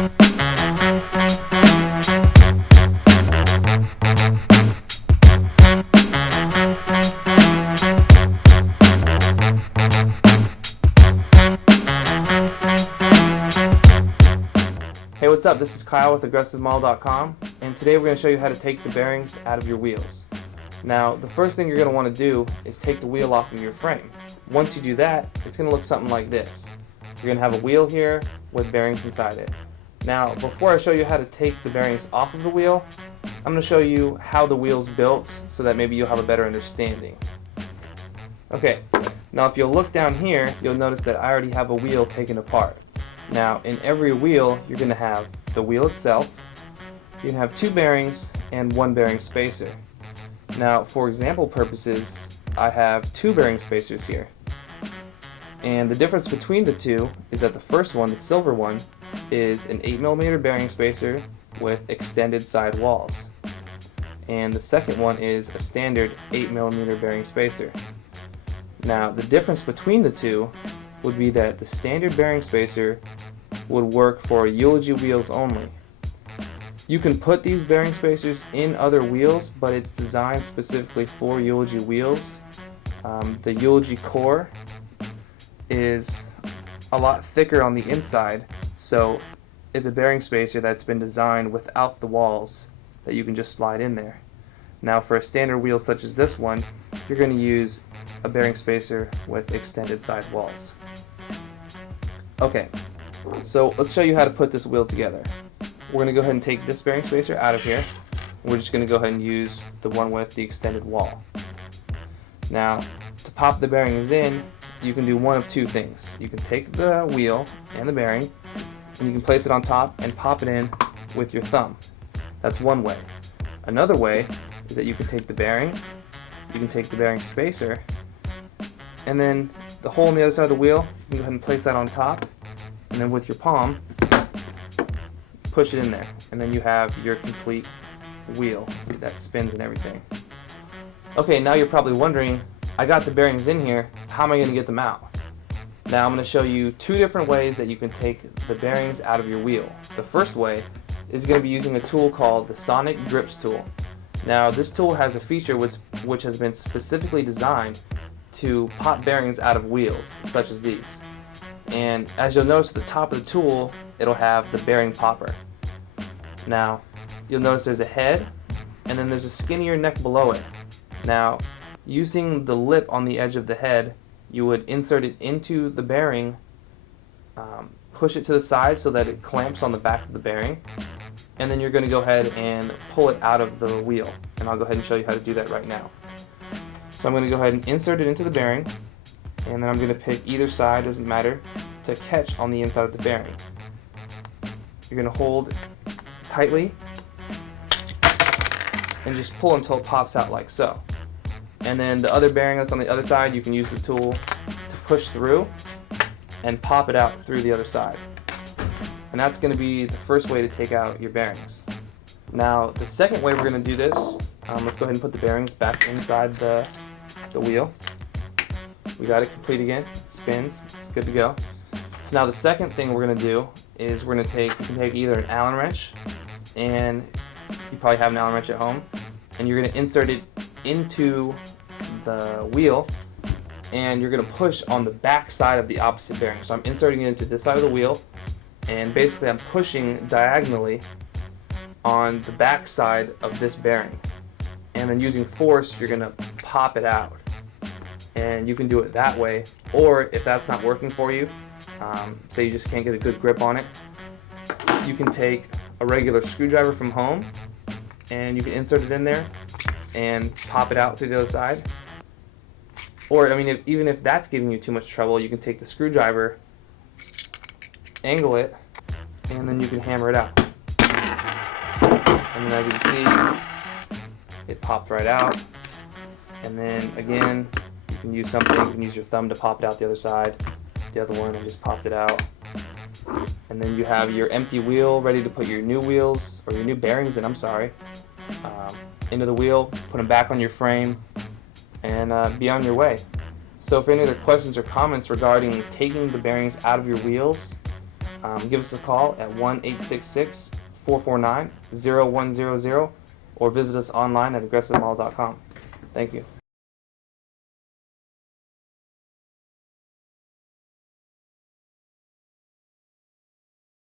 Hey, what's up? This is Kyle with Aggressivemall.com, and today we're going to show you how to take the bearings out of your wheels. Now, the first thing you're going to want to do is take the wheel off of your frame. Once you do that, it's going to look something like this. You're going to have a wheel here with bearings inside it. Now, before I show you how to take the bearings off of the wheel, I'm going to show you how the wheel's built so that maybe you'll have a better understanding. Okay, now if you'll look down here, you'll notice that I already have a wheel taken apart. Now, in every wheel, you're going to have the wheel itself, you're going to have two bearings, and one bearing spacer. Now, for example purposes, I have two bearing spacers here. And the difference between the two is that the first one, the silver one, is an 8mm bearing spacer with extended side walls. And the second one is a standard 8mm bearing spacer. Now, the difference between the two would be that the standard bearing spacer would work for eulogy wheels only. You can put these bearing spacers in other wheels, but it's designed specifically for eulogy wheels. The eulogy core is a lot thicker on the inside, so it's a bearing spacer that's been designed without the walls that you can just slide in there. Now, for a standard wheel such as this one, you're going to use a bearing spacer with extended side walls. Okay, so let's show you how to put this wheel together. We're going to go ahead and take this bearing spacer out of here. We're just going to go ahead and use the one with the extended wall. Now, to pop the bearings in, you can do one of two things. You can take the wheel and the bearing, and you can place it on top and pop it in with your thumb. That's one way. Another way is that you can take the bearing, you can take the bearing spacer, and then the hole on the other side of the wheel, you can go ahead and place that on top, and then with your palm, push it in there, and then you have your complete wheel that spins and everything. Okay, now you're probably wondering, I got the bearings in here, how am I going to get them out? Now I'm going to show you two different ways that you can take the bearings out of your wheel. The first way is going to be using a tool called the Sonic Grips tool. Now, this tool has a feature which has been specifically designed to pop bearings out of wheels, such as these. And as you'll notice at the top of the tool, it'll have the bearing popper. Now, you'll notice there's a head, and then there's a skinnier neck below it. Now, using the lip on the edge of the head, you would insert it into the bearing, push it to the side so that it clamps on the back of the bearing, and then you're going to go ahead and pull it out of the wheel. And I'll go ahead and show you how to do that right now. So I'm going to go ahead and insert it into the bearing, and then I'm going to pick either side, doesn't matter, to catch on the inside of the bearing. You're going to hold tightly and just pull until it pops out like so. And then the other bearing that's on the other side, you can use the tool to push through and pop it out through the other side. And that's going to be the first way to take out your bearings. Now, the second way we're going to do this, let's go ahead and put the bearings back inside the wheel. We got it complete again, spins, it's good to go. So now the second thing we're going to do is you can take either an Allen wrench, and you probably have an Allen wrench at home, and you're going to insert it into the wheel, and you're going to push on the back side of the opposite bearing. So I'm inserting it into this side of the wheel, and basically I'm pushing diagonally on the back side of this bearing. And then using force, you're going to pop it out. And you can do it that way, or if that's not working for you, say you just can't get a good grip on it, you can take a regular screwdriver from home and you can insert it in there and pop it out through the other side. Or, I mean, even if that's giving you too much trouble, you can take the screwdriver, angle it, and then you can hammer it out. And then as you can see, it popped right out. And then again, you can use something, you can use your thumb to pop it out the other side. The other one, I just popped it out. And then you have your empty wheel ready to put your new wheels, or your new bearings in, into the wheel, put them back on your frame, and be on your way. So for any other questions or comments regarding taking the bearings out of your wheels, give us a call at 1-866-449-0100 or visit us online at aggressivemall.com. Thank you.